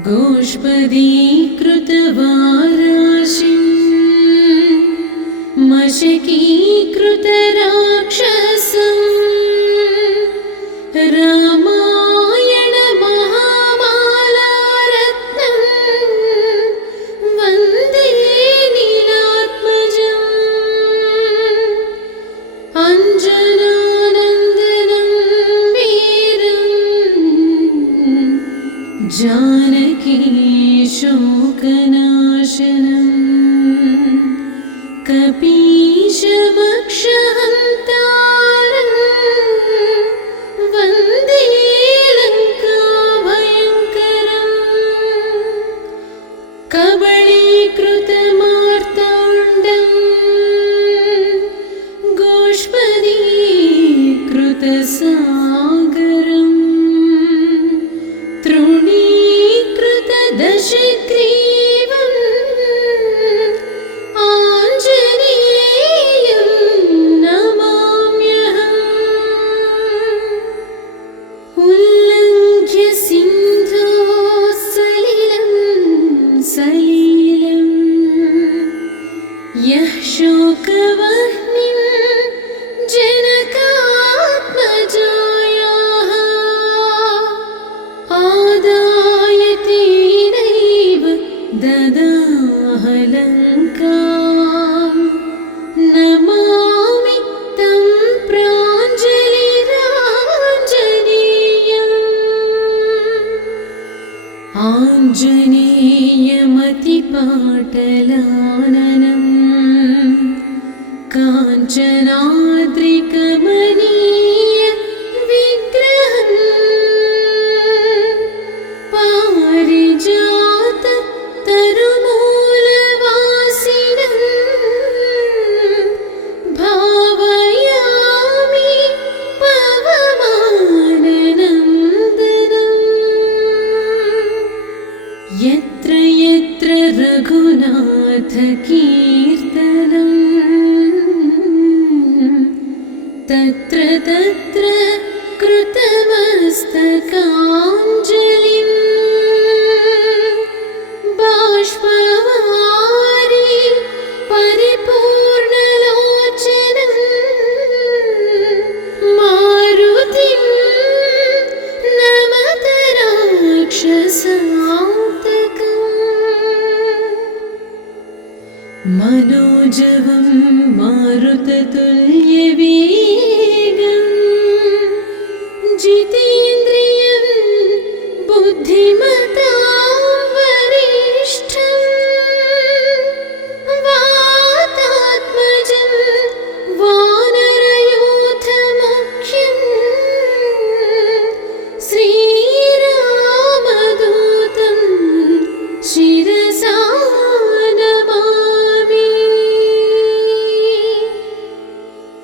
गोष्पदीकृतवाराशिं मशकीकृतराक्षसं रामायणमहामालारत्नं वन्दे नीलात्मजम् अञ्जनानन्दनं वीरं जानकी शोकनाशनं कपीशमक्षहन्तारं वन्दे लङ्काभयङ्करम् कबलीकृतमार्ताण्डं गोष्पदीकृतसागरम् तृणीकृतदशग्रीवम् आञ्जनेयं नमाम्यहम् उल्लङ्घ्य सिन्धोः सलिलं यः शोकवह्निं जनकात्मजायाः आदाय तेनैव ददाह लङ्काम् नमामि तं प्राञ्जलिराञ्जनेयम् आञ्जनेयमतिपाटलाननं काञ्चनाद्रिकमनीय विग्रहम् पारिजात तरुमूलवासिनं भावयामि पवमाननन्दनम् यत्र यत्र रघुनाथकीर्तनं तत्र तत्र कृतमस्तकाञ्जलिम् बाष्पवारि परिपूर्णलोचनं मारुतिं नमत राक्षसान्तकम् मनोजवं मारुततुल्यवेगं जितेन्द्रियं बुद्धिमतां वरिष्ठं वातात्मजं वानरयूथमुख्यं श्रीरामदूतं शिरसा नमामि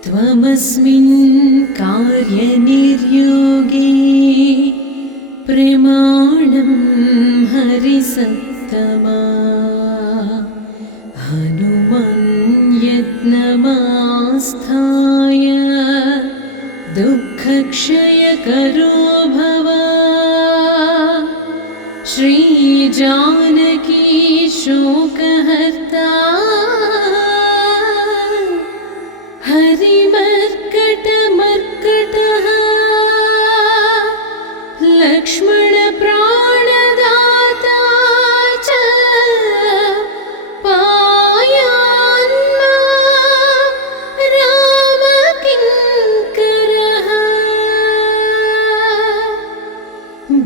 त्वमस्मिन् कार्यनिर्योगे प्रमाणं हरिसत्तमा हनुमन्यत्नमास्थाय दुःखक्षयकरो भव श्रीजानकी शोकहर्ता हरिमर्कटमर्कटः लक्ष्मणप्राणदाता च पायान्मां रामकिङ्करः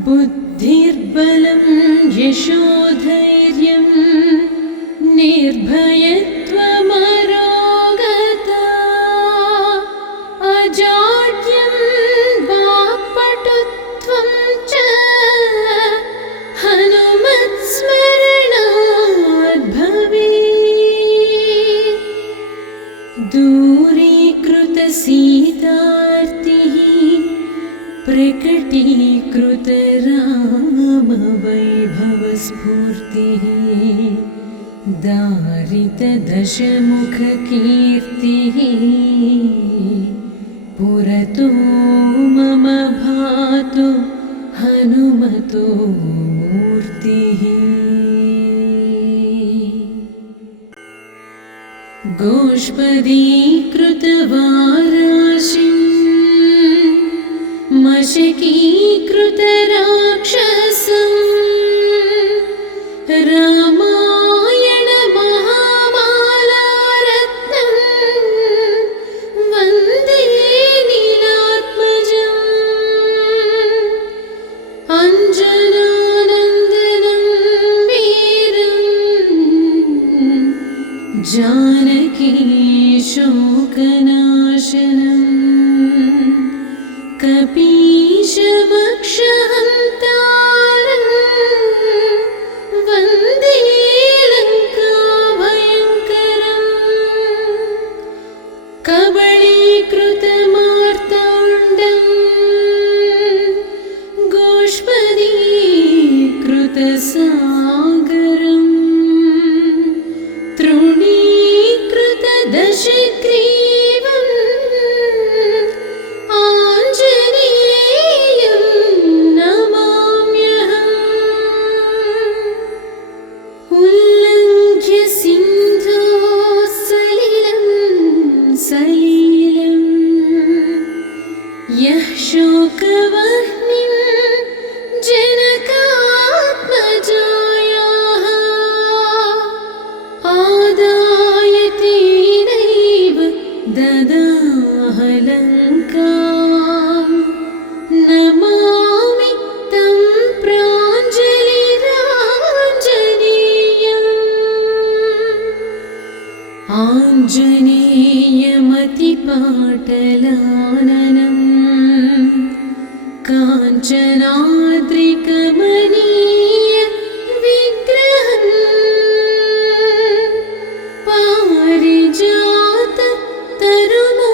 बुद्धिर्बलं यशोधैर्यं निर्भयत्वमरोगता अजाड्यं वाक्पटुत्वं च हनुमत्स्मरणात् भवेत् दूरीकृतसीतार्तिः प्रकटीकृतरामवैभवस्फूर्तिः दारितदशमुखकीर्तिः पुरतो मम भातु हनुमतो मूर्तिः। कीर्तिः गोष्पदीकृतवाराशिं मशकीकृतराक्षसं रामायणमहामालारत्नं वन्दे नीलात्मजम् अञ्जनानन्दनं वीरं जानकी शोकनाशनं कपीशमक्षहन्तारं वन्दे लङ्काभयङ्करम् कबलीकृतमार्ताण्डं गोष्पदीकृतसागरं तृणीकृतदशग्रीवम् आञ्जनेयं नमाम्यहम् उल्लङ्घ्य सिन्धोः सलिलं यः शोकवह्निं जनकात्मजायाः आदाय तेनैव ददाह लङ्काम् नमामि तं प्राञ्जलिराञ्जनेयम् आञ्जनेयमतिपाटलाननं काञ्चनाद्रिकमनीय विग्रहं पारिजात तरुमूलवासिनं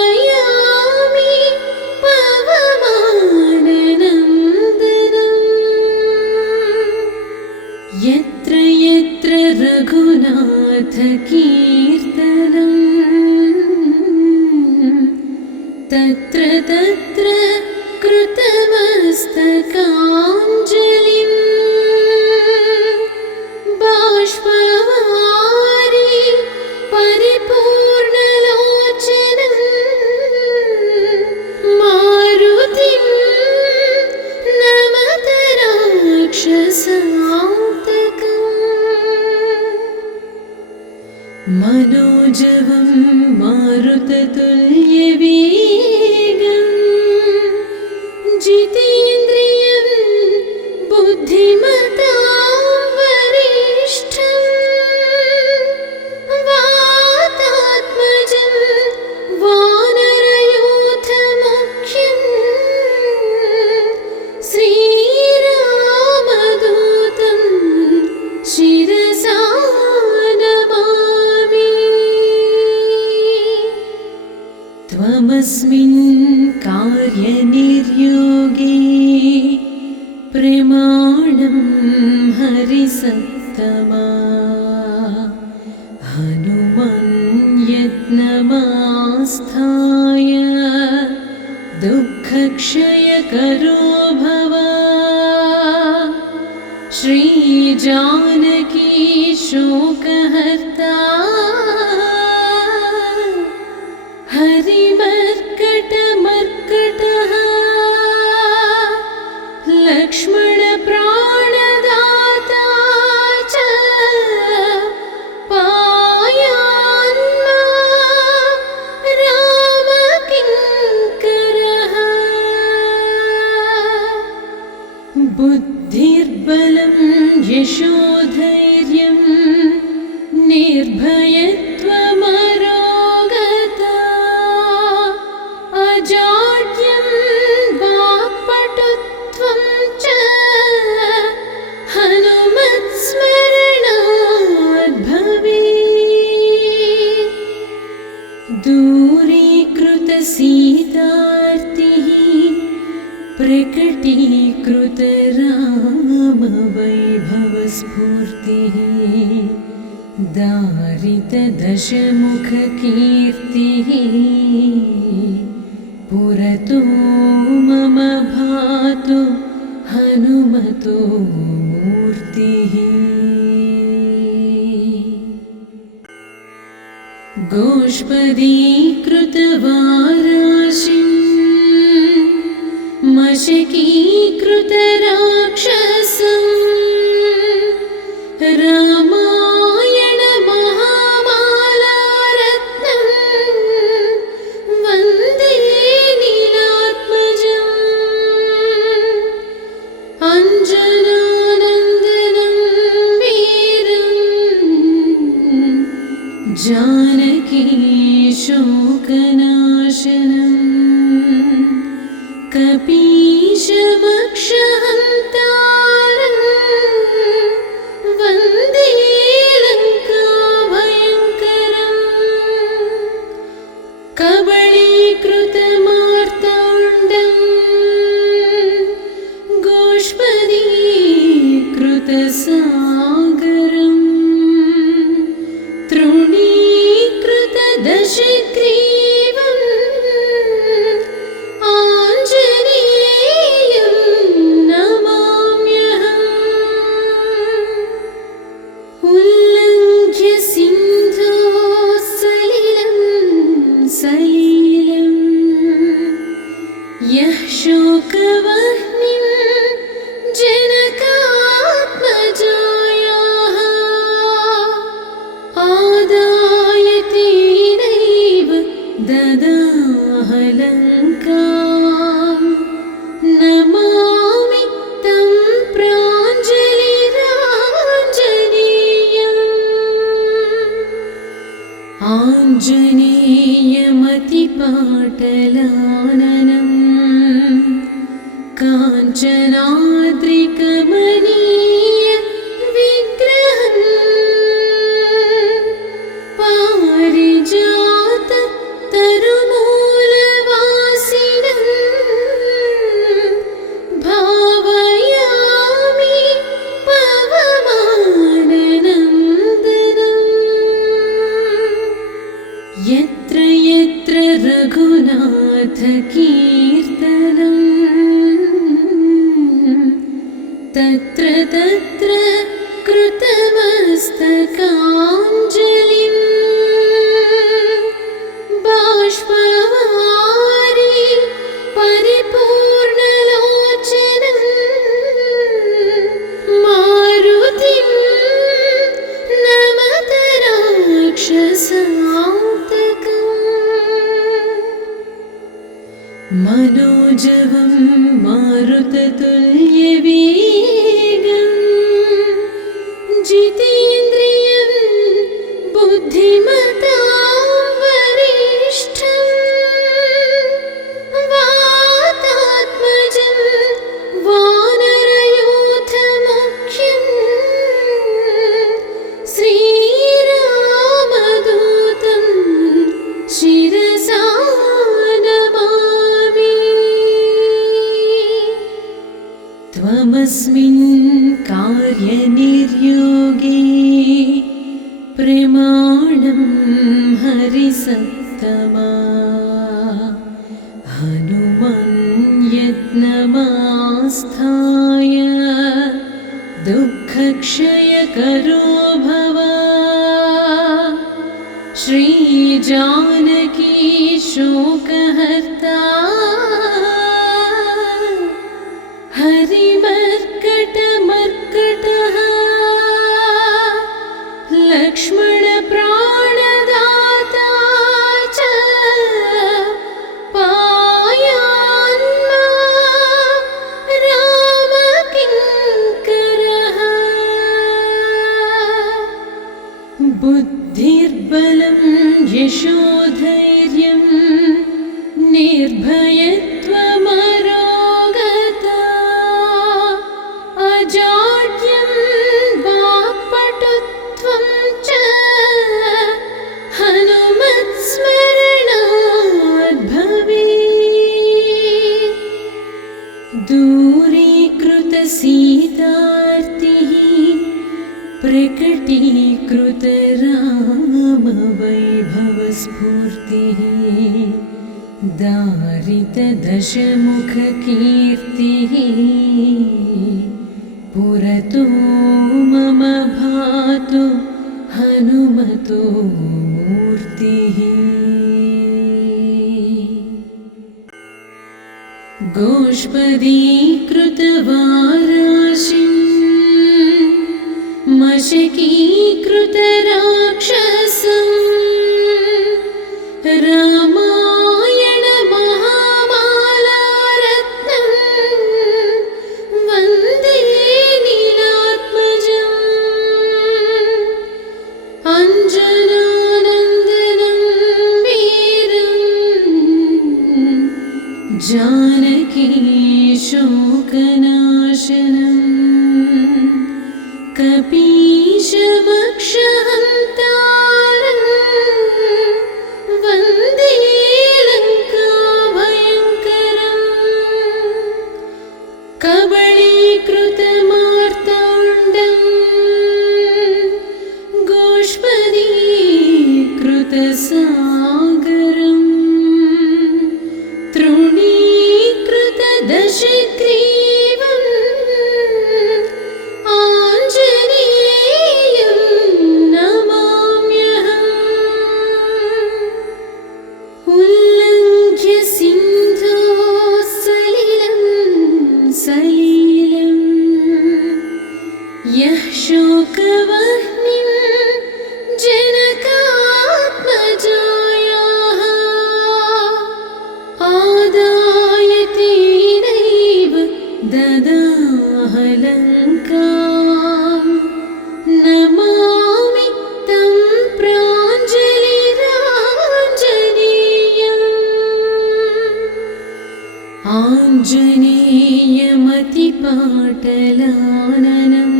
भावयामि पवमाननन्दनम् यत्र यत्र रघुनाथकीर्तनं तत्र तत्र कृतमस्तकाञ्जलिं बाष्पवारि परिपूर्णलोचनं मारुतिं नमत राक्षसान्तकम् मनोजवं मारुततुल्यवेगं जितेन्द्रियं बुद्धिमतां वरिष्ठं वातात्मजं वानरयूथमुख्यं श्रीरामदूतं शिरसा नमामि त्वमस्मिन् कार्यनिर्योगे प्रमाणं हरिसत्तमा हनुमन्यत्नमास्थाय दुःखक्षयकरो भव श्रीजानकी शोकहर्ता हरिमर्कटमर्कटः लक्ष्मणप्राणदाता च पायान्मां रामकिङ्करः बुद्धिर्बलं यशोधैर्यं निर्भयत्वमरोगता अजाड्यं वाक्पटुत्वं च हनुमत्स्मरणात् भवेत् दूरीकृतसीतार्तिः प्रकटीकृतरामवैभवस्फूर्तिः दारितदशमुखकीर्तिः पुरतो हनुमतो मूर्तिः गोष्पदीकृतवाराशिं मशकीकृतराक्षसं रामायण महामालारत्नं वन्दे नीलात्मजम् अञ्जनानन्दनं वीरं जानकी शोकनाशनं कपीशमक्षहन्तारं वन्दे लङ्काभयङ्करम् कबलीकृतमार्ताण्डं गोष्पदीकृतसागरम् तृणीकृतदशग्रीवम् आञ्जनेयं नमाम्यहम् उल्लङ्घ्य सिन्धोः सलिलं यः शोकवह्निं जनकात्मजायाः आदाय तेनैव ददाह लङ्काम् नमामि तं प्राञ्जलिराञ्जनेयम् आञ्जनेयमतिपाटलाननं काञ्चनाद्रिकमनीय विग्रहम् पारिजात तरुमूलवासिनं भावयामि पवमाननन्दनम् यत्र यत्र रघुनाथकीर्तनं तत्र तत्र कृतमस्तकाञ्जलिं बाष्पवारि परिपूर्णलोचनं मारुतिं नमत राक्षसान्तकम् मनोजवं मारुततुल्यवेगं जितेन्द्रियं बुद्धिमतां वरिष्ठं वातात्मजं वानरयूथमुख्यं श्रीरामदूतं शिरसा नमामि त्वमस्मिन् कार्यनिर्योगे प्रमाणं हरिसत्तमा हनुमन्यत्नमास्थाय दुःखक्षयकरो भव श्रीजानकी शोकहर्ता हरिमर्कटमर्कटः लक्ष्मणप्राणदाता च पायान्मां रामकिङ्करः बुद्धिर्बलं यशोधैर्यं निर्भयत्वमरोगता अजाड्यं वाक्पटुत्वं च हनुमत्स्मरणात् भवेत् दूरीकृतसीतार्तिः प्रकटीकृतरामवैभवस्फूर्तिः दारितदशमुखकीर्तिः बाष्पदीकृतवाराशिं मशकीकृतराक्षसं रामायणमहामालारत्नं वन्दे नीलात्मजम् अञ्जनानन्दनं वीरम् जानकी शोकनाशनम् कपीशमक्षहन्तारम् वन्दे लङ्काभयङ्करम् कबलीकृतमार्ताण्डम् गोष्पदीकृतसागरम् तृणीकृतदशग्रीवम् आञ्जनेयं नमाम्यहम् उल्लङ्घ्य सिन्धोः सलिलं यः शोकवह्निं जनकात्मजायाः आदाय तेनैव ददाह लङ्काम् नमामि तं प्राञ्जलिराञ्जनेयम् आञ्जनेयमतिपाटलाननम्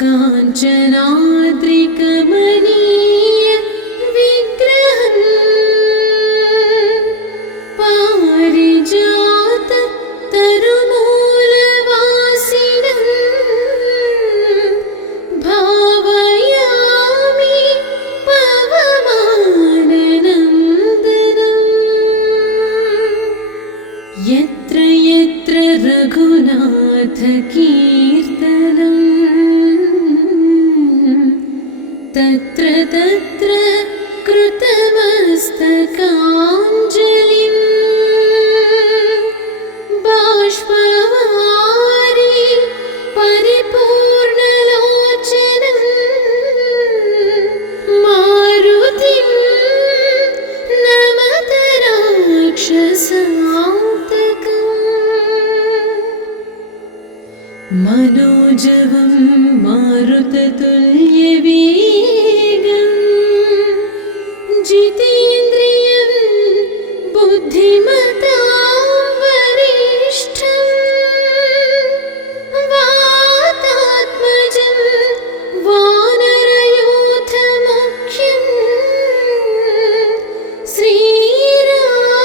काञ्चनाद्रिकमनीय विग्रहम् पारिजात तरुमूलवासिनम् भावयामि पवमाननन्दनम् यत्र यत्र रघुनाथकीर्तनम् तत्र तत्र कृतमस्तकाञ्जलिम् बाष्पवारि परिपूर्णलोचनम् मारुतिं नमत राक्षसान्तकम् मनोजवं मारुततुल्यवेगम् जितेन्द्रियं बुद्धिमतां वरिष्ठं वातात्मजं वानरयूथमुख्यं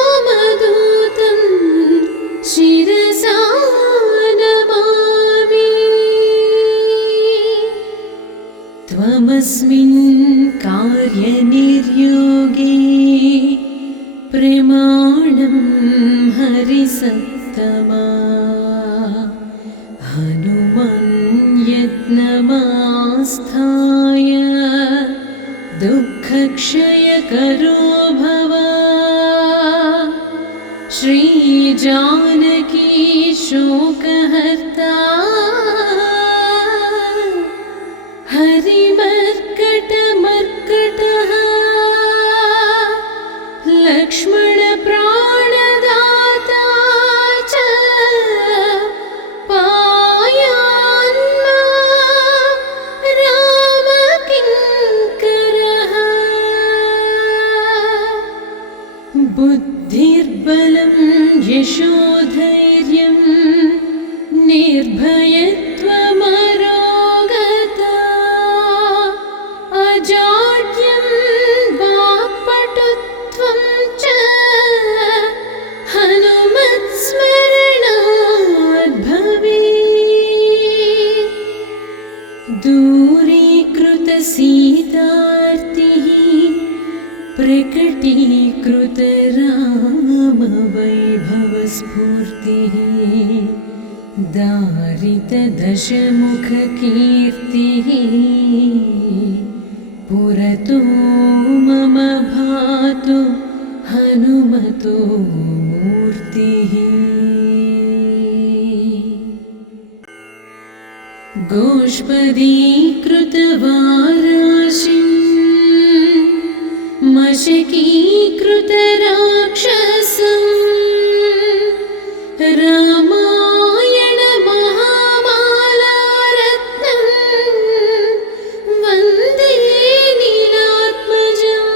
श्रीरामदूतं शिरसा नमामि त्वमस्मिन् कार्यनिर्योगे प्रमाणं हरिसत्तमा हनुमन्यत्नमास्थाय दुःखक्षयकरो भव श्रीजानकी शोकहर्ता हरिमर्कटमर्कटः लक्ष्मणप्राणदाता च पायान्मां रामकिङ्करः बुद्धिर्बलं यशोधैर्यं निर्भयत्वमरोगता अजाड्यं वाक्पटुत्वं च हनुमत्स्मरणात् भवेत् दूरीकृतसीतार्तिः प्रकटीकृतरामवैभवस्फूर्तिः दारितदशमुखकीर्तिः पुरतो मम भातु हनुमतो मूर्तिः। गोष्पदीकृतवाराशिं मशकीकृतराक्षसं रामायणमहामालारत्नं वन्दे नीलात्मजम्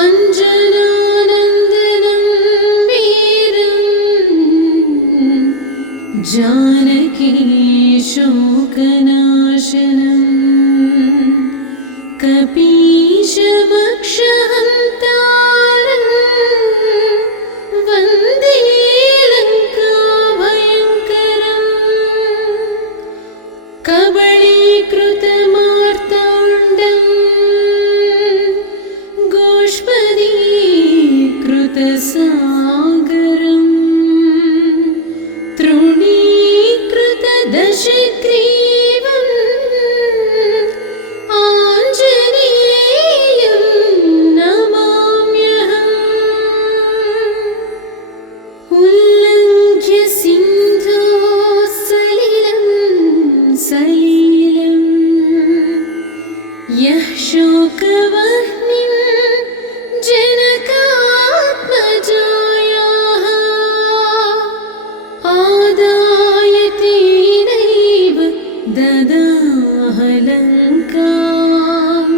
अञ्जनानन्दनं वीरं जानकी शोकनाशनं कपीशमक्षहन्तारं वन्दे लङ्काभयङ्करम् कबलीकृतमार्ताण्डं गोष्पदीकृतसागरं तृणीकृतदशग्रीवम् आञ्जनेयं नमाम्यहम् उल्लङ्घ्य सिन्धोः सलिलं यः शोकवह्निं जनकात्मजायाः आदाय तेनैव ददाह लङ्काम्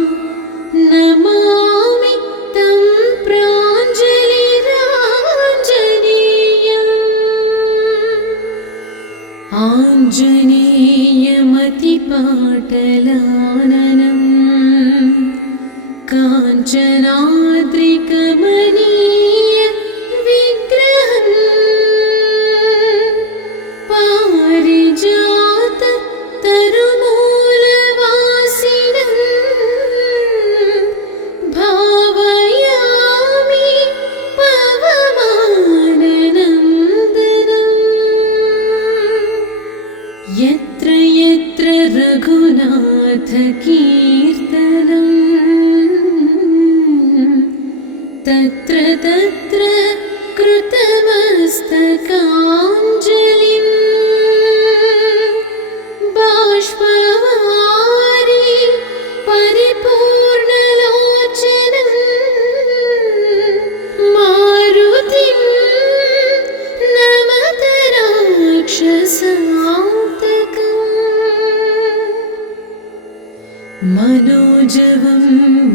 नमामि तं प्राञ्जलिराञ्जनेयम् आञ्जनेयमतिपाटलाननं काञ्चनाद्रिकमनीय विग्रहम् पारिजात तरुमूलवासिनं भावयामि पवमाननन्दनम् यत्र यत्र रघुनाथकीर्तनं तत्र तत्र कृतमस्तकाञ्जलिं बाष्पवारि परिपूर्णलोचनं मारुतिं नमत राक्षसान्तकम् मनोजवं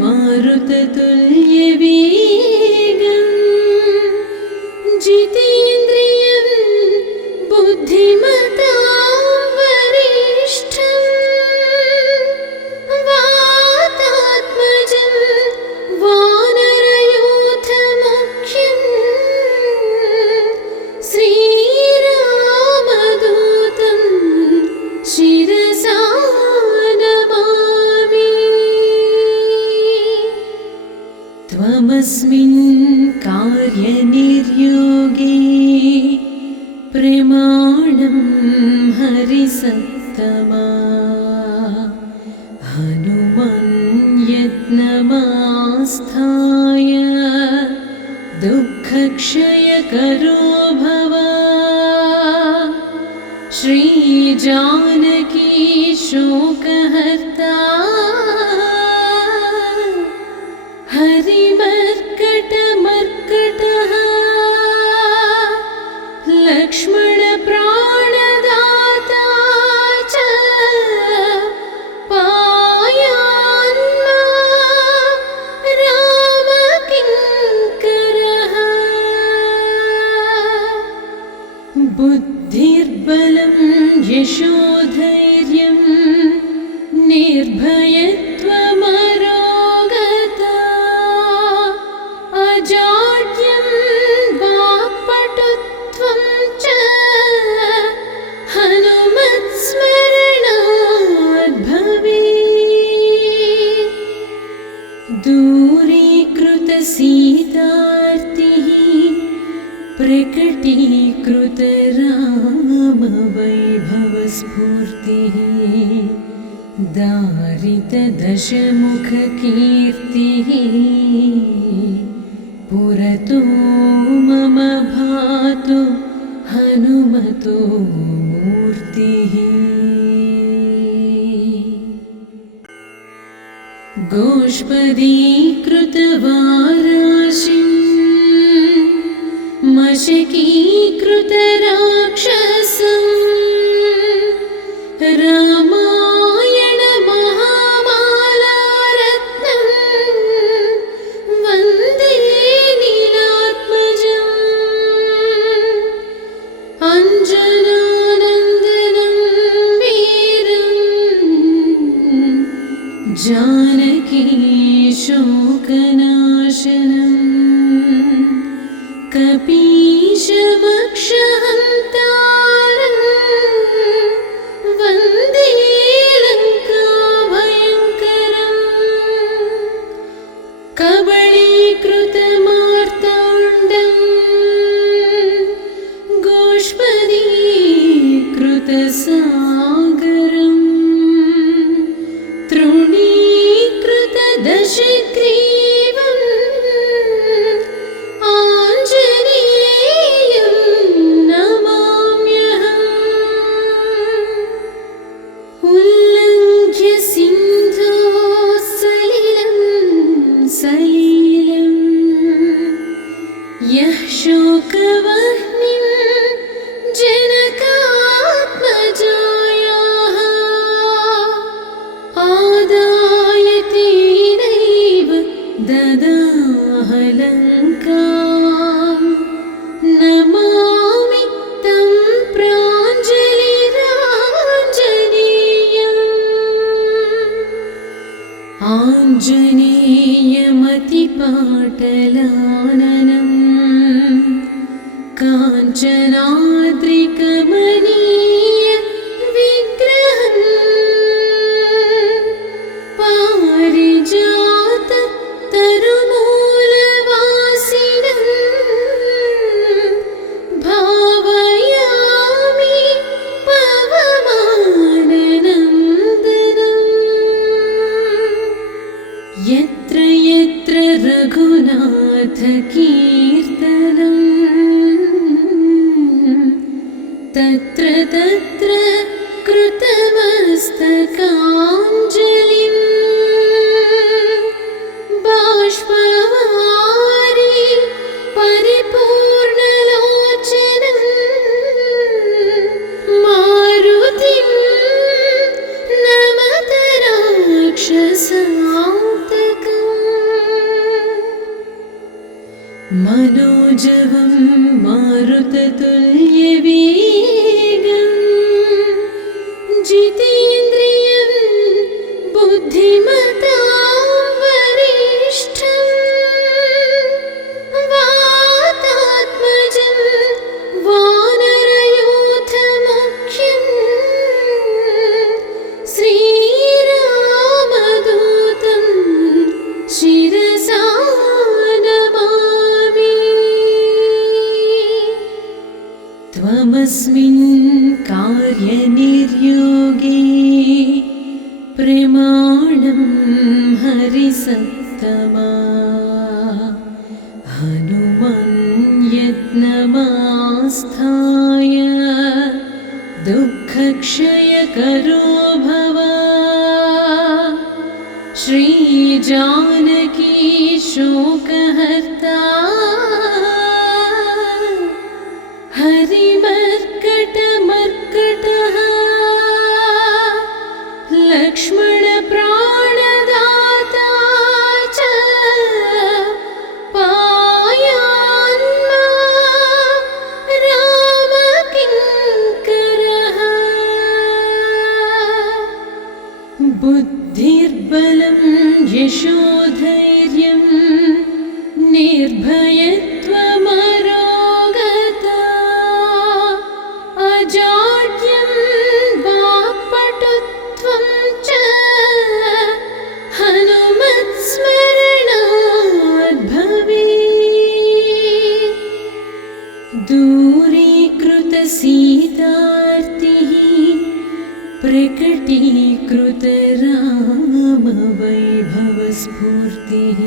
मारुततुल्यवेगं जितेन्द्रियं बुद्धिमतां वरिष्ठं वातात्मजं वानरयूथमुख्यं श्रीरामदूतं शिरसा नमामि त्वमस्मिन् कार्यनिर्योगे प्रमाणं हरिसत्तमा हनुमन्यत्नमास्थाय दुःखक्षयकरो भव श्रीजानकी शोकहर्ता हरिमर्कटमर्कटः लक्ष्मणप्राणदाता च पायान्मां रामकिङ्करः बुद्धिर्बलं यशोधैर्यं निर्भयत्वमरोगता अजाड्यं वाक्पटुत्वं च हनुमत्स्मरणात् भवेत् दूरीकृतसीतार्तिः प्रकटीकृतरामवैभवस्फूर्तिः दारितदशमुखकीर्तिः पुरतो मम भातु हनुमत् कृतो मूर्तिः गोष्पदीकृतवाराशिं मशकीकृतराक्षसं रामायणमहामालारत्नं वन्दे नीलात्मजम् अञ्जनानन्दनं वीरम् जानकी शोकनाशनम् कपीशमक्षहन्तारम् वन्दे लङ्काभयङ्करम् कबलीकृतमार्ताण्डम् गोष्पदीकृतसागरम् तृणीकृतदशग्रीवम् आञ्जनेयं नमाम्यहम् उल्लङ्घ्य सिन्धोः सलिलं यः शोकवह्निं जनकात्मजायाः आदाय तेनैव ददाह लङ्काम् नमामि तं प्राञ्जलिराञ्जनेयम् आञ्जनेयमतिपाटलाननम् काञ्चनाद्रिकमनीय विग्रहम् पारिजात तरुमूलवासिनं भावयामि पवमाननन्दनम् यत्र यत्र रघुनाथकीर्तनम् तत्र तत्र कृतमस्तकाञ्जलिम् बाष्पवारि परिपूर्णलोचनं मारुतिं नमत राक्षसान्तकम् मनोजवं मारुततुल्यवेगम् जितेन्द्रियं बुद्धिमतां वरिष्ठं वातात्मजं वानरयूथमुख्यं श्रीरामदूतं शिरसा नमामि त्वमस्मिन् कार्यनिर्योगे प्रमाणं हरिसत्तमा हनुमन्यत्नमास्थाय दुःखक्षयकरो भव श्रीजानकी शोकहर्ता हरिमर्कटमर्कटः लक्ष्मणप्राणदाता च पायान्मां रामकिङ्करः बुद्धिर्बलं यशोधैर्यं निर्भयत्वमरोगता अजाड्यं वाक्पटुत्वं च हनुमत्स्मरणात् भवेत् दूरीकृतसीतार्तिः प्रकटीकृतरामवैभवस्फूर्तिः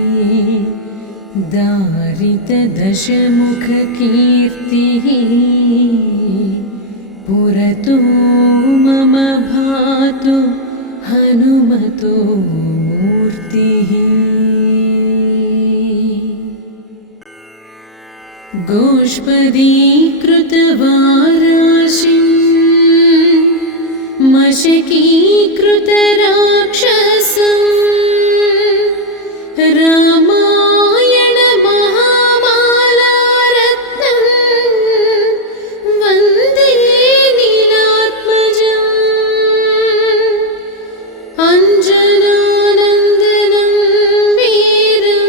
दारितदशमुखकीर्तिः पुरतो मम भातु हनुमतो मूर्तिः। गोष्पदीकृतवाराशिं मशकीकृतराक्षसं रामायणमहामालारत्नं वन्दे नीलात्मजम्। अञ्जनानन्दनं वीरं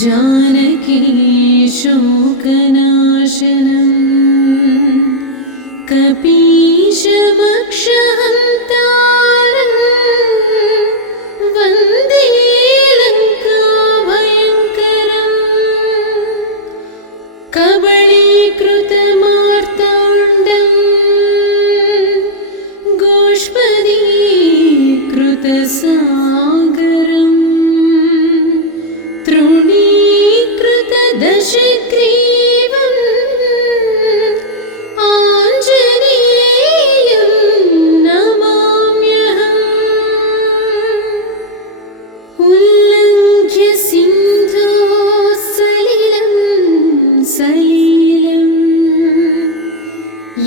जानकी शोकनाशनं कपीशमक्षहन्तारं वन्दे लङ्काभयङ्करम्। कबलीकृतमार्ताण्डं गोष्पदीकृतसागरं तृणीकृतदशग्रीवम् आञ्जनेयं नमाम्यहम्। उल्लङ्घ्य सिन्धोः सलिलं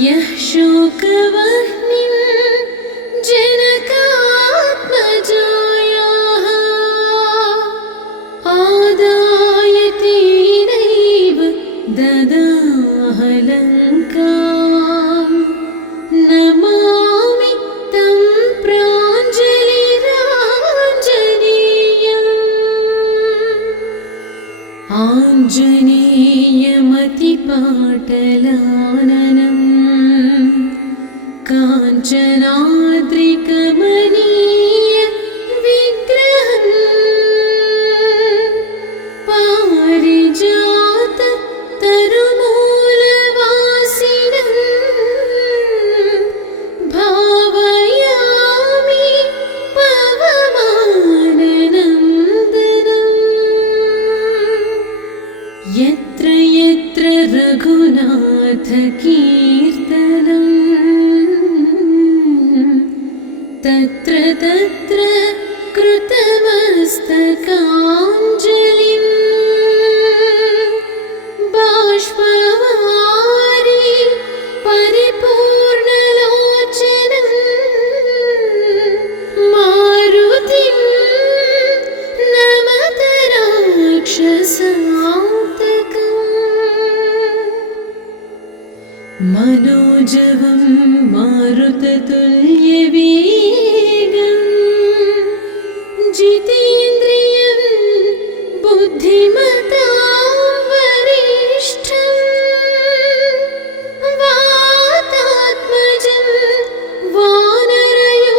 यः शोकवह्निं जनकात्मजायाः आदाय तेनैव ददाह लङ्काम्। नमामि तं प्राञ्जलिराञ्जनेयम्। आञ्जनेयमतिपाटलाननं काञ्चनाद्रिकमनीय विग्रहं पारिजात तरुमूलवासिनं भावयामि पवमाननन्दनम्। यत्र यत्र रघुनाथकीर्तनं तत्र तत्र कृतमस्तकाञ्जलिं बाष्पवारि परिपूर्णलोचनं मारुतिं नमत राक्षसान्तकम्। मनोजवं मारुततुल्यवेगं जितेन्द्रियं बुद्धिमतां वरिष्ठं वातात्मजं वानरयूथमुख्यं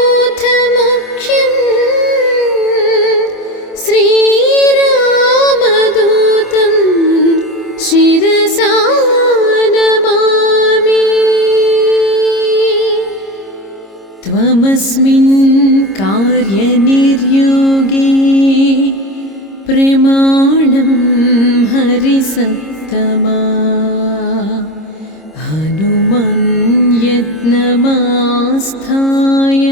श्रीरामदूतं शिरसा नमामि। त्वमस्मिन् कार्यनिर्योगे प्रमाणं हरिसत्तमा। हनुमन्यत्नमास्थाय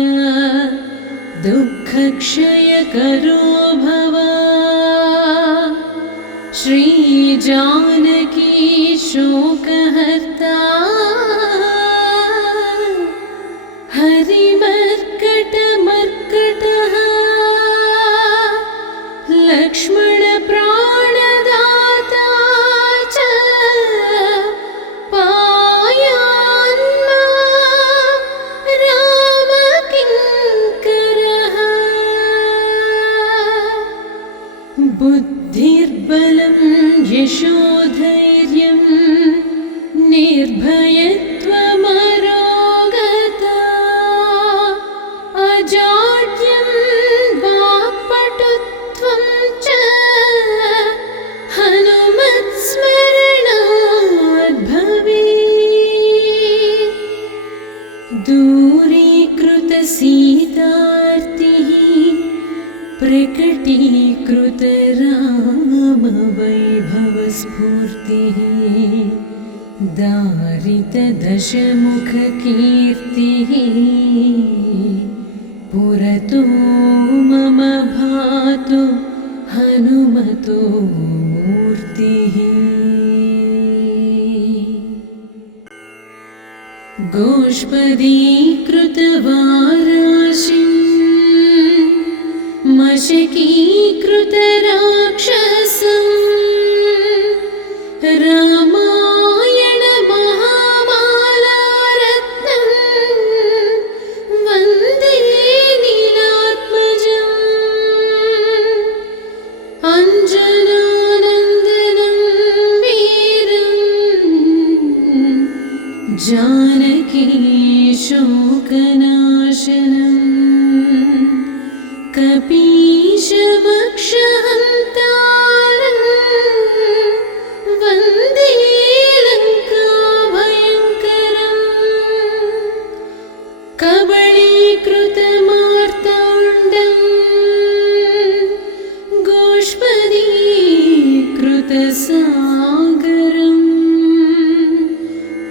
दुःखक्षयकरो भव। श्रीजानकी शोकहर्ता हरिमर्कटमर्कटः लक्ष्मणप्राणदाता च पायान्मां रामकिङ्करः। बुद्धिर्बलं यशोधैर्यं निर्भयत्वमरोगता अजाड्यं वाक्पटुत्वं च हनुमत्स्मरणात् भवेत्। दूरीकृतसीतार्तिः प्रकटीकृतरामवैभवस्फूर्तिः दारिद्र्यविनाशाय हरितदशमुखकीर्तिः पुरतो मम भातु हनुमतो मूर्तिः। गोष्पदीकृतवाराशिं मशकीकृतराक्षसं रामायणमहामालारत्नं वन्दे नीलात्मजम्। अञ्जनानन्दनं वीरं जानकी शोकनाशनं कपीशमक्षहन्तारं वन्दे लङ्काभयङ्करम्। कबलीकृतमार्ताण्डं गोष्पदीकृतसागरम्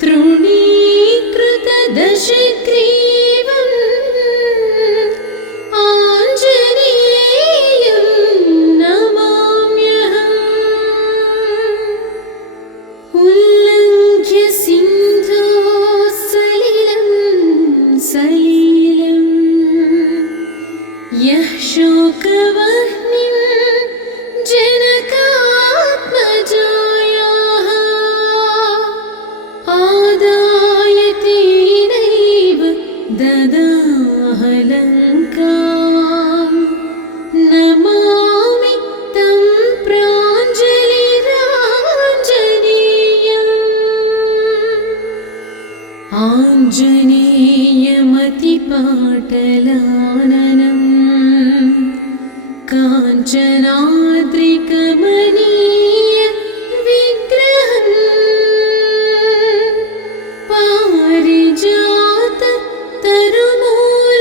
तृणीकृतदशग्रीवम् आञ्जनेयं नमाम्यहम्। उल्लङ्घ्य सिन्धोः सलिलं यः शोकवह्निं जनकात्मजायाः आदाय तेनैव ददाह लङ्काम्। नमामि तं प्राञ्जलिराञ्जनेयम्। आञ्जनेयमतिपाटलाननं काञ्चनाद्रिकमनीय विग्रहम् पारिजात तरुमूलवासिनं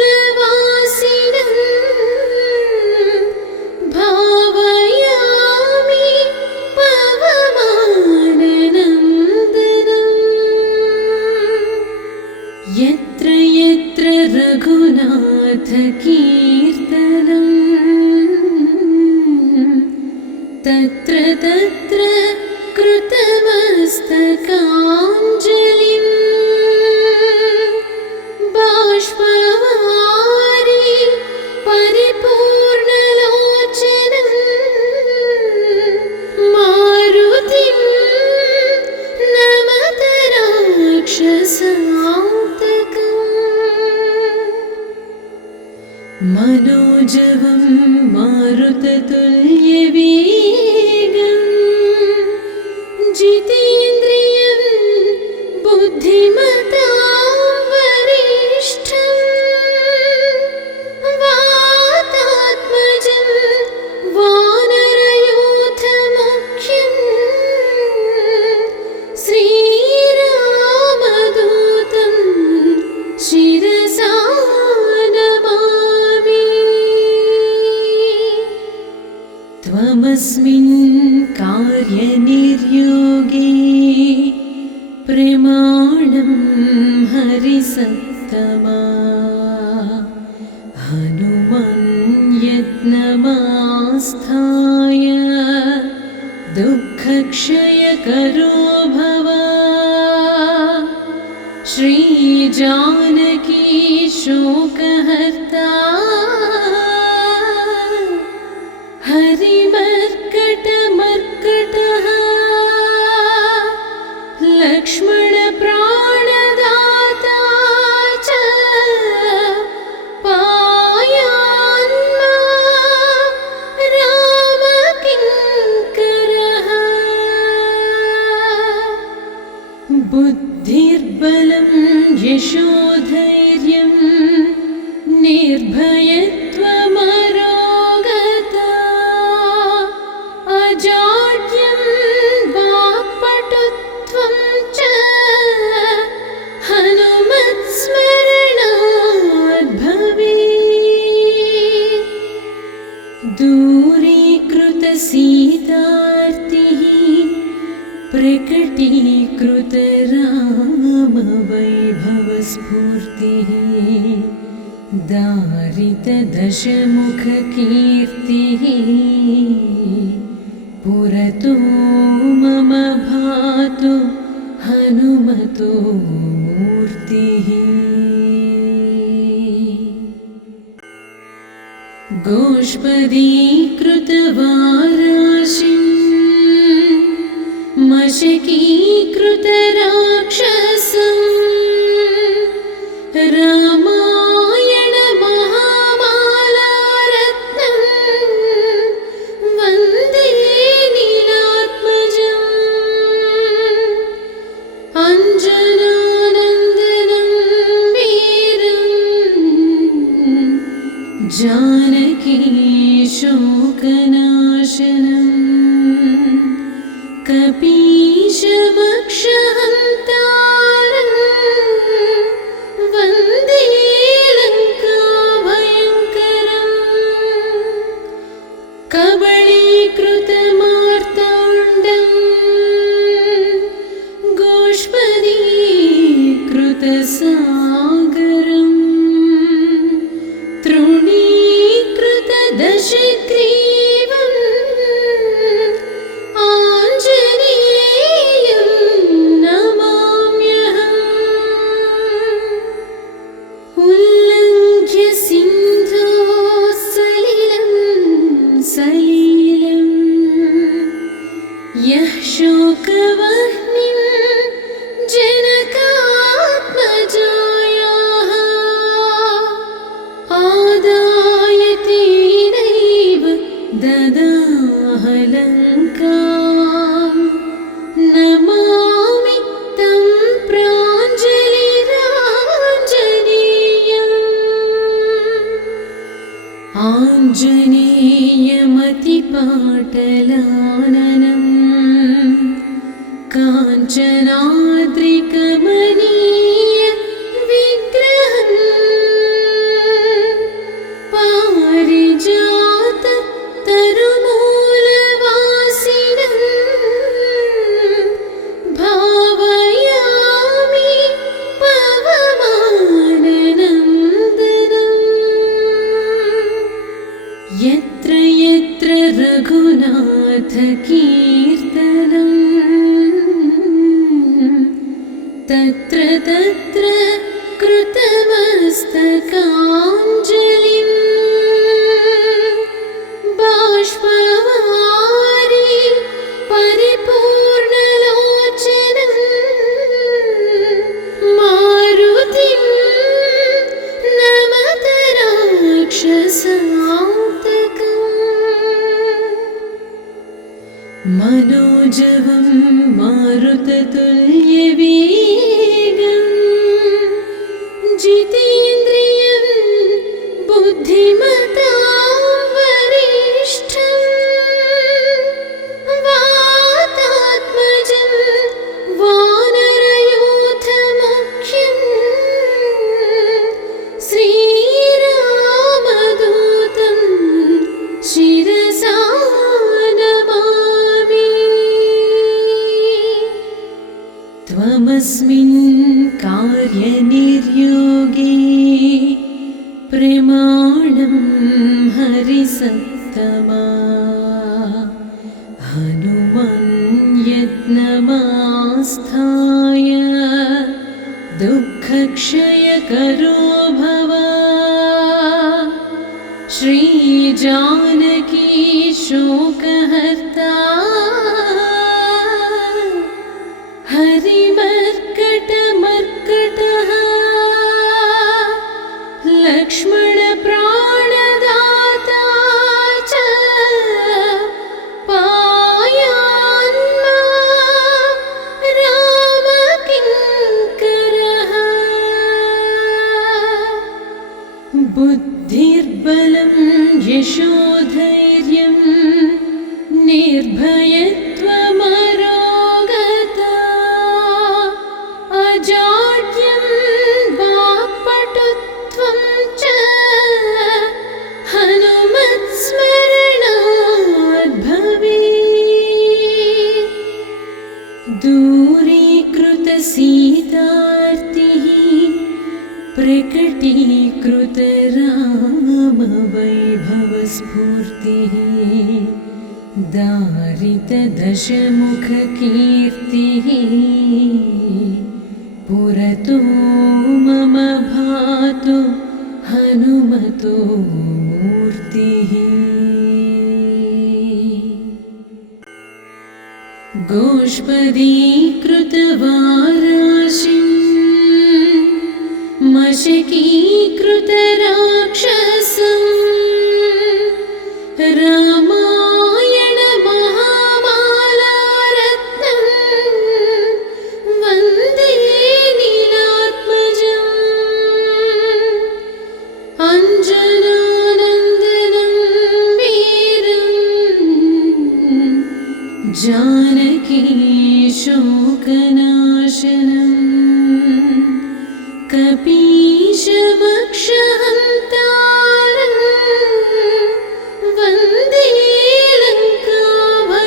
भावयामि पवमाननन्दनम्। यत्र यत्र रघुनाथकीर्तनं तत्र तत्र कृतमस्तकाञ्जलिं बाष्पवारि परिपूर्णलोचनं मारुतिं नमत राक्षसान्तकम्। मनोजवं मारुततुल्यवेगं जितेन्द्रियं बुद्धिमतां वरिष्ठं वातात्मजं वानरयूथमुख्यं श्रीरामदूतं शिरसा नमामि। त्वमस्मिन् कार्यनिर्योगे प्रमाणं हरिसत्तमा। हनुमन्यत्नमास्थाय दुःखक्षयकरो भव। श्रीजानकी शोकहर्ता हरिमर्कटमर्कटः लक्ष्मणप्राणदाता च पायान्मां रामकिङ्करः। बुद्धिर्बलं यशोधैर्यं निर्भयत्वमरोगता अजाड्यं वाक्पटुत्वं च हनुमत्स्मरणात् भवेत्। दूरीकृतसीतार्तिः प्रकटीकृतराम स्फूर्तिः दारितदशमुखकीर्तिः पुरतो मम भातु हनुमतो मूर्तिः गोष्पदीकृतवाराशिं मशकीकृतराक्षसं रामायणमहामालारत्नं वन्दे नीलात्मजम् अञ्जनानन्दनं वीरम् जानकी शोकनाशनम् कपीशमक्षहन्तारम् वन्दे लङ्काभयङ्करम् कबलीकृतमार्ताण्डम् गोष्पदीकृतसागरम् तृणीकृतदशग्रीवम् आञ्जनेयं नमाम्यहम् उल्लङ्घ्य सिन्धोः सलिलं यः शोकवह्निं जनकात्मजायाः आदाय तेनैव ददाह लङ्काम् नमामि तं प्राञ्जलिराञ्जनेयम् आञ्जनेयमतिपाटलाननं काञ्चनाद्रिकमनीय विग्रहम् पारिजात तरुमूलवासिनं भावयामि पवमाननन्दनम् यत्र यत्र रघुनाथकीर्तनं तत्र तत्र कृतमस्तकाञ्जलिम् बाष्पवारि परिपूर्णलोचनं मारुतिं नमत राक्षसान्तकम् मनोजवं मारुततुल्यवेगं जितेन्द्रियं बुद्धिमतां वरिष्ठं वातात्मजं वानरयूथमुख्यं श्रीरामदूतं शिरसा नमामि त्वमस्मिन् कार्यनिर्योगे प्रमाणं हरिसत्तमा हनुमन्यत्नमास्थाय दुःखक्षयकरो भव श्रीजानकी शोकहर्ता हरिमर्कटमर्कटः लक्ष्मणप्राणदाता च पायान्मां रामकिङ्करः बुद्धिर्बलं यशोधैर्यं निर्भयत्वमरोगता अजाड्यं वाक्पटुत्वं च हनुमत्स्मरणात् भवेत् दूरीकृतसीतार्तिः प्रकटीकृतरामवैभवस्फूर्तिः दारितदशमुखकीर्तिः पुरतो मम भातु हनुमतो मूर्तिः। गोष्पदीकृतवाराशिं मशकीकृतराक्षसं रामायणमहामालारत्नं वन्दे नीलात्मजम्। अञ्जनानन्दनं वीरं जानकी शोकनाशनं कपीशमक्षहन्तारं वन्दे लङ्काभयङ्करम्।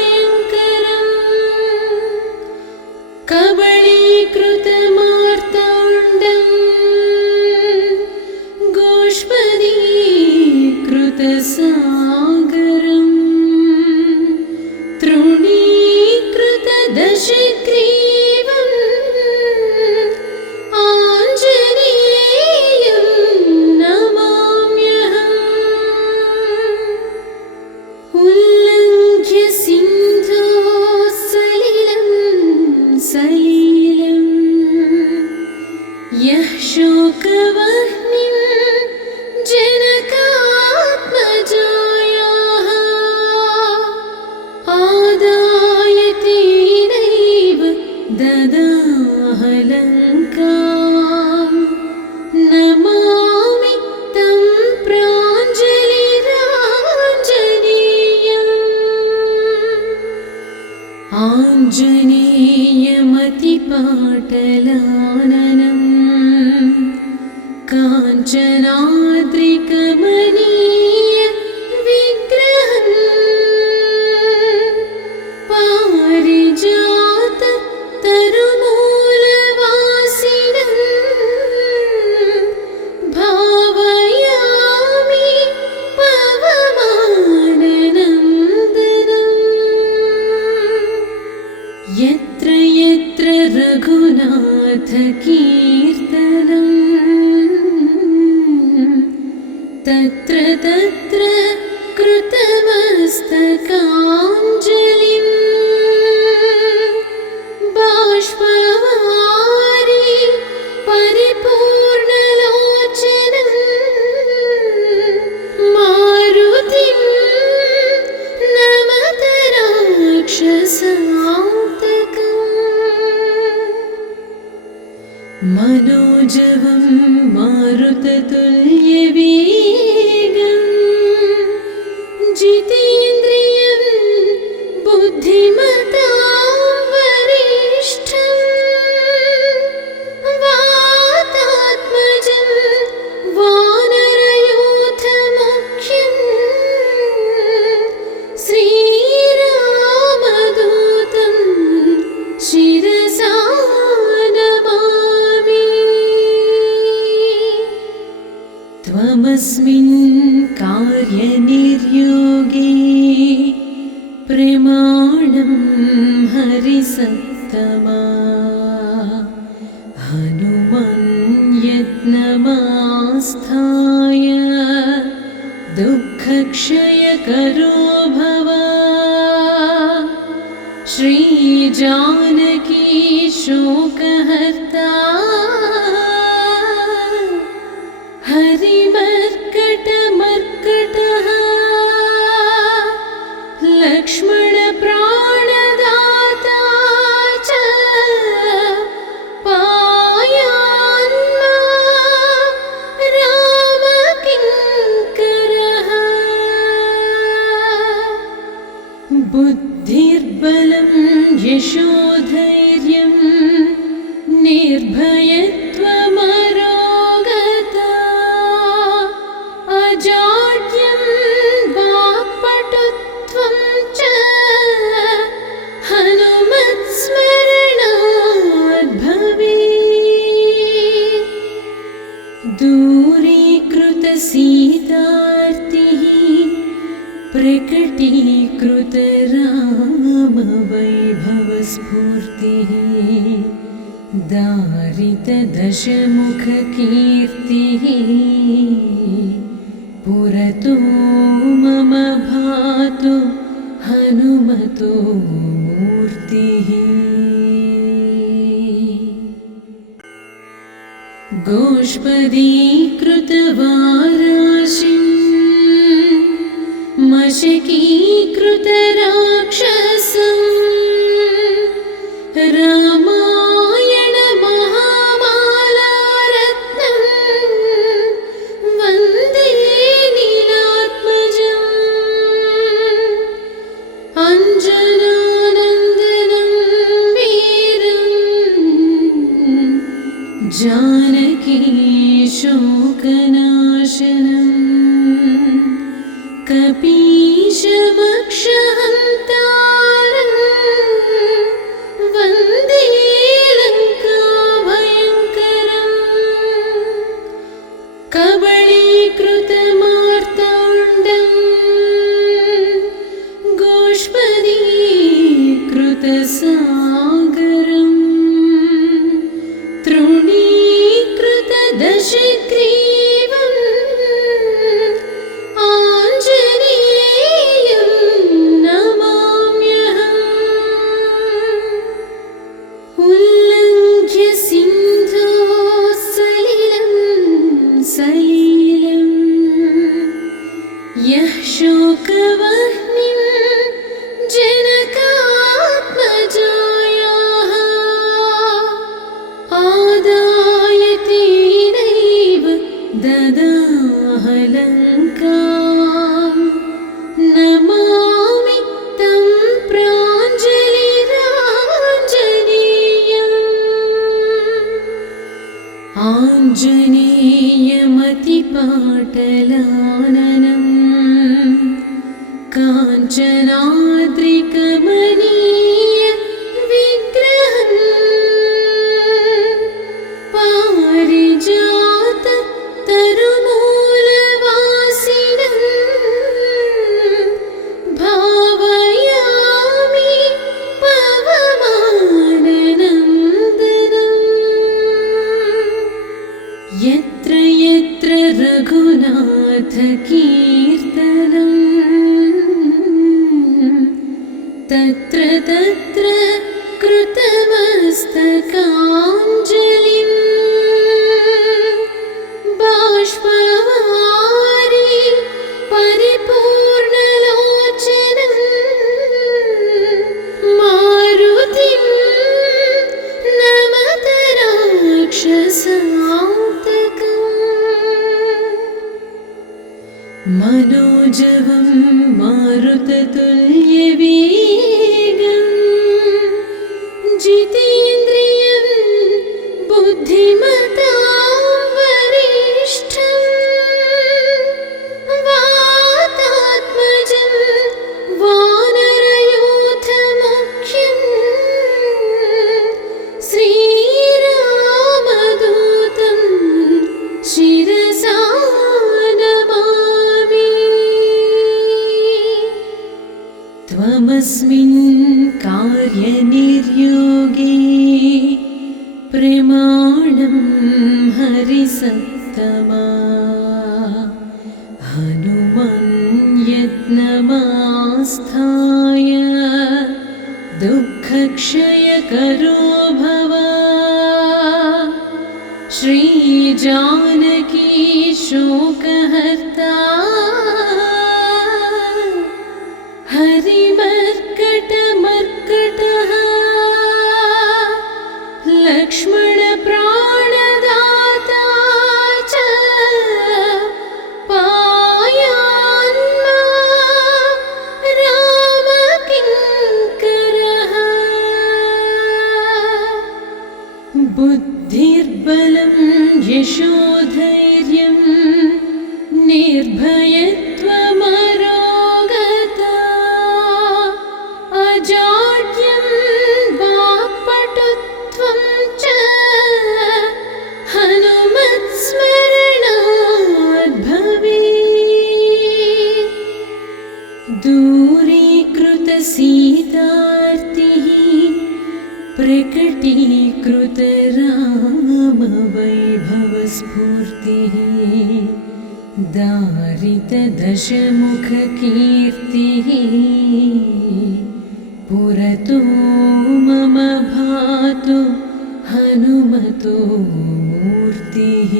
कबलीकृतमार्ताण्डं गोष्पदीकृतसागरं तृणीकृतदशग्रीवम् आञ्जनेयं नमाम्यहम्। उल्लङ्घ्य सिन्धोः सलिलं यः शोकवह्निं जनकात्मजायाः आदाय तेनैव ददाह लङ्काम्। नमामि तं प्राञ्जलिराञ्जनेयम्। आञ्जनेयमतिपाटलाननं काञ्चनाद्रिकमनीय विग्रहम् पारिजात तरुमूलवासिनं भावयामि पवमाननन्दनम्। यत्र यत्र रघुनाथकीर्तनं तत्र तत्र कृतमस्तकाञ्जलिं बाष्पवारि परिपूर्णलोचनं मारुतिं नमत राक्षसान्तकम्। मनोजवं मारुततुल्यवेगं जितेन्द्रियं बुद्धिमतां वरिष्ठं वातात्मजं वानरयूथमुख्यं श्रीरामदूतं शिरसा नमामि। त्वमस्मिन् कार्यनिर्योगे प्रमाणं हरिसत्तमा। हनुमन्यत्नमास्थाय दुःखक्षयकरो भव। श्रीजानकी शोकहर्ता हरिमर्कटमर्कटः लक्ष्मणप्राणदाता च पायान्मां स्फूर्तिः दारितदशमुखकीर्तिः पुरतो मम भातु हनुमतो मूर्तिः गोष्पदीकृतवाराशिं मशकीकृतराक्षसं रामायणमहामालारत्नं वन्दे नीलात्मजम् अञ्जनानन्दनं वीरम् जानकी शोकनाशनम् कपीशमक्षहन्तारम् वन्दे लङ्काभयङ्करम् कबलीकृतमार्ताण्डम् गोष्पदीकृतसागरम् तृणीकृतदशग्रीवम् आञ्जनेयं नमाम्यहम् उल्लङ्घ्य सिन्धोः सलिलं यः शोकवह्निं जनकात्मजायाः आदाय तेनैव ददाह लङ्काम् नमामि तं प्राञ्जलिराञ्जनेयम् आञ्जनेयमतिपाटलाननम् काञ्चनाद्रिकमनीय विग्रहम् पारिजात तरुमूलवासिनं भावयामि पवमाननन्दनम् यत्र यत्र रघुनाथकीर्तनम् तत्र तत्र कृतमस्तकाञ्जलिम् बाष्पवारि परिपूर्णलोचनं मारुतिं नमत राक्षसान्तकम् मनोजवं मारुततुल्यवेगम् जितेन्द्रियं बुद्धिमतां वरिष्ठं वातात्मजं वानरयूथमुख्यं श्रीरामदूतं शिरसा नमामि त्वमस्मिन् कार्यनिर्योगे प्रमाणं हरिसत्तमा हनुमन्यत्नमास्थाय दुःखक्षयकरो भव श्रीजानकी शोकहर्ता हरिमर्कटमर्कटः लक्ष्मणप्राणदाता च पायान्मां रामकिङ्करः बुद्धिर्बलं यशोधैर्यं निर्भयत्वमरोगता अजाड्यं वाक्पटुत्वं च हनुमत्स्मरणात् भवेत् दूरीकृतसीतार्तिः स्फूर्तिः दारितदशमुखकीर्तिः पुरतो मम भातु हनुमतो मूर्तिः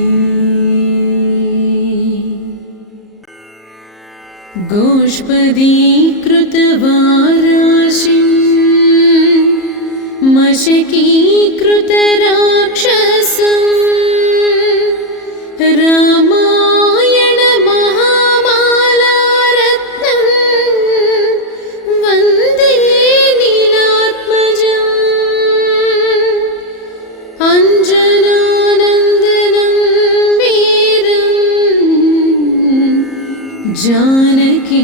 गोष्पदीकृतवाराशिं मशकीकृतराक्षसं रामायणमहामालारत्नं वन्दे नीलात्मजम् अञ्जनानन्दनं वीरं जानकी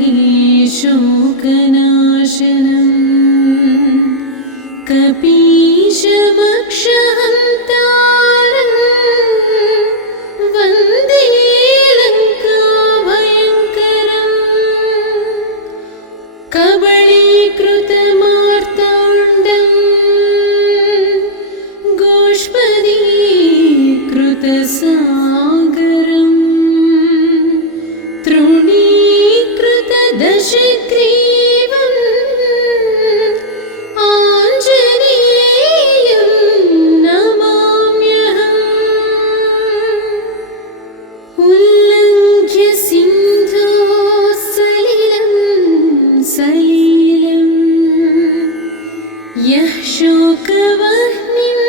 शोकनाशनं कपीशमक्षहन्तारं वन्दे लङ्काभयङ्करम् कबलीकृतमार्ताण्डं गोष्पदीकृतसागरं तृणीकृतदशग्रीवम् आञ्जनेयं नमाम्यहम् उल्लङ्घ्य सिन्धोः सलिलं यः शोकवह्निं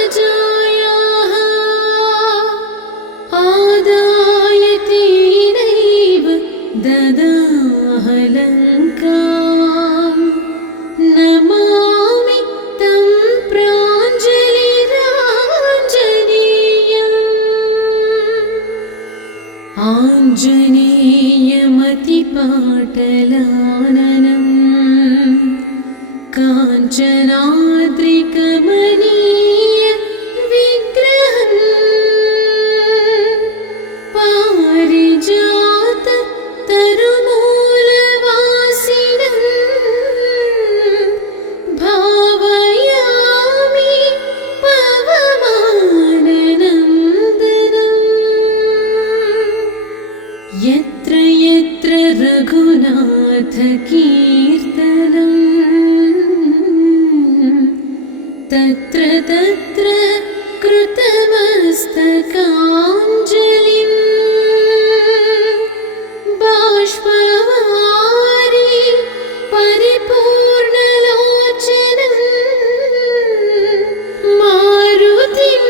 जनकात्मजायाः आदाय तेनैव ददाह लङ्काम् नमामि तं प्राञ्जलिराञ्जनेयम् आञ्जनेयमतिपाटलाननं काञ्चनाद्रिकमनीय विग्रहम् पारिजात तरुमूलवासिनं भावयामि पवमाननन्दनम् यत्र यत्र रघुनाथकीर्तनं तत्र तत्र कृतमस्तकाञ्जलिं बाष्पवारि परिपूर्णलोचनं मारुतिं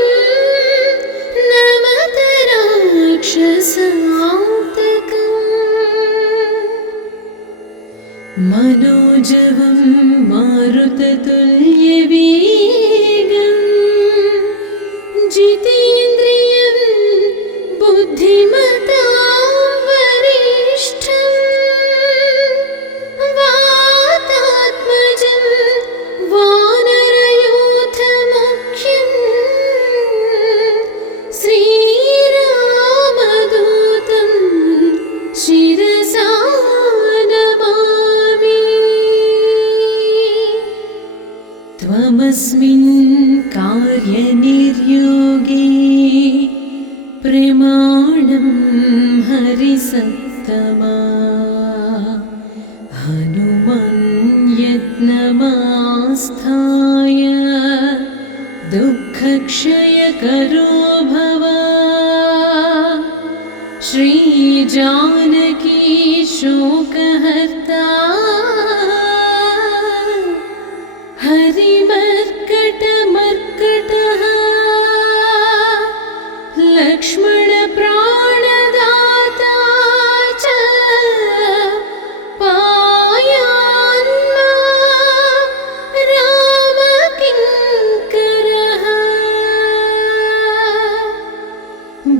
नमत राक्षसान्तकम् मनोजवं मारुततुल्यवेगं जितेन्द्रियं बुद्धिमतां वरिष्ठं वातात्मजं वानरयूथमुख्यं श्रीरामदूतं शिरसा नमामि त्वमस्मिन् कार्यनिर्योगे प्रमाणं हरिसत्तमा हनुमन्यत्नमास्थाय दुःखक्षयकरो भव श्रीजानकी शोकहर्ता हरिमर्कटमर्कटः लक्ष्मणप्राणदाता च पायान्मां रामकिङ्करः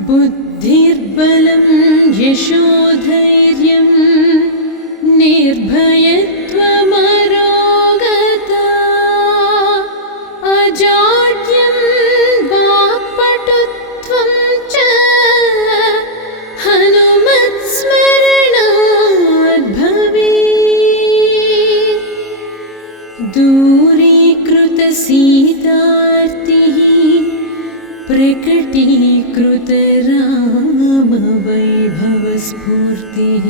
बुद्धिर्बलं यशोधैर्यं निर्भयत्वमरोगता अजाड्यं वाक्पटुत्वं च हनुमत्स्मरणात् भवेत् दूरीकृतसीतार्तिः प्रकटीकृतरामवैभवस्फूर्तिः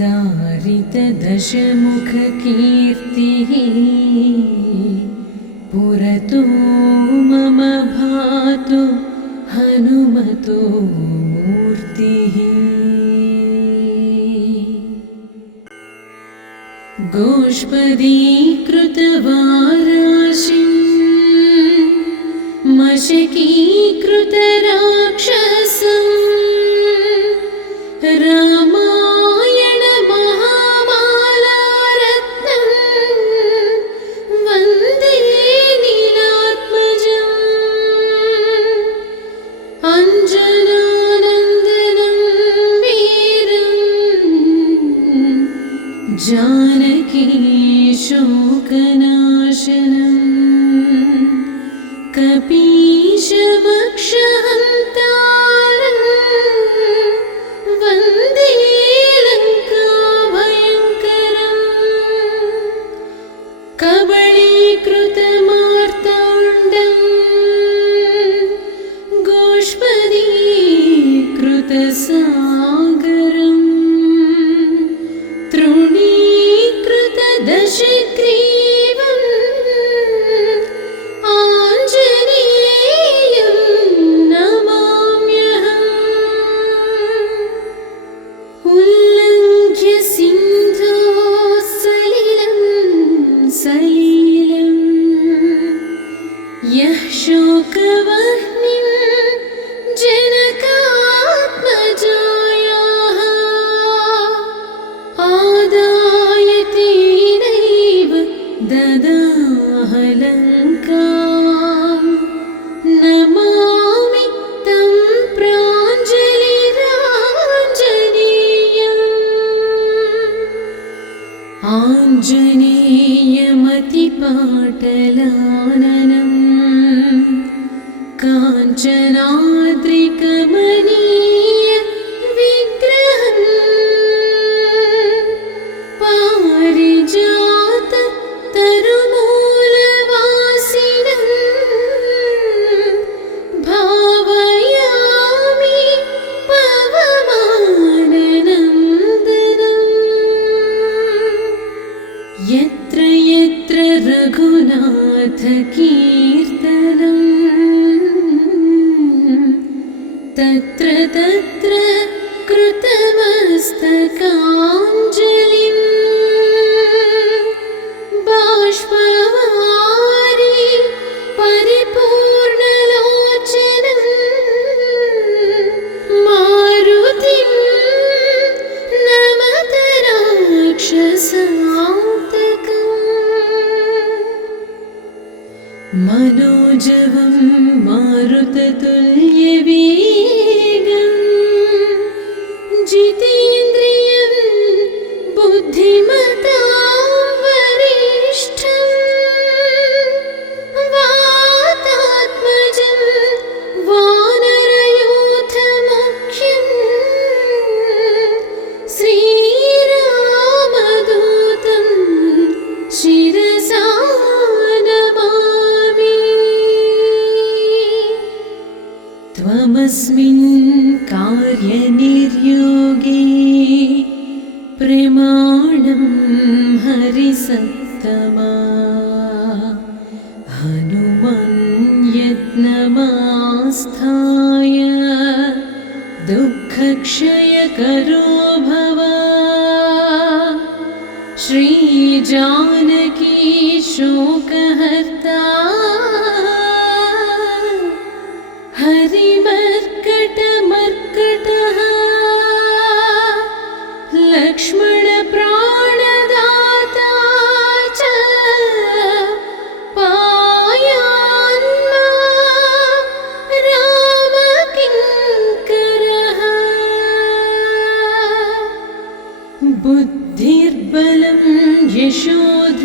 दारितदशमुखकीर्तिः पुरतो मम भातु हनुमतो मूर्तिः। गोष्पदीकृतवाराशिं मशकीकृतराक्षसं रामायणमहामालारत्नं वन्दे नीलात्मजम्। अञ्जनानन्दनं वीरं जानकी शोकनाशनं कपीशमक्षहन्तारं वन्दे लङ्काभयङ्करम्। कबलीकृतमार्ताण्डं गोष्पदीकृतसागरम् तृणीकृतदशग्रीवम् आञ्जनेयं नमाम्यहम्। उल्लङ्घ्य सिन्धोः सलीलं यः शोकवह्निं जनकात्मजायाः आदाय तेनैव ददाह लङ्काम्। नमामि तं प्राञ्जलिराञ्जनेयम्। आञ्जनेयमतिपाटलाननं काञ्चनाद्रिकमनीय विग्रहम् पारिजात तरुमूलवासिनं भावयामि पवमाननन्दनम्। यत्र यत्र रघुनाथकीर्तनं तत्र तत्र कृतमस्तकाञ्जलिं बाष्पवारि परिपूर्णलोचनं मारुतिं नमत राक्षसान्तकम्। मनोजवं मारुततुल्यवेगं जितेन्द्रियं बुद्धिमतां वरिष्ठं वातात्मजं वानरयूथमुख्यं श्रीरामदूतं शिरसा नमामि। त्वमस्मिन् कार्यनिर्योगे प्रमाणं हरिसत्तमा हनुमन्यत्नमास्थाय दुःखक्षयकरो भव। श्रीजानकी शोकहर्ता हरिमर्कटमर्कटः लक्ष्मणप्राणदाता च पायान्मां रामकिङ्करः। बुद्धिर्बलं यशोधैर्यं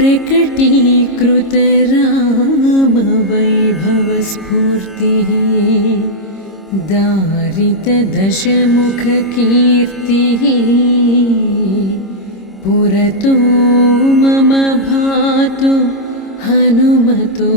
प्रकटीकृत रामवैभवस्फूर्तिः दारितदशमुखकीर्तिः पुरतो मम भातु हनुमतो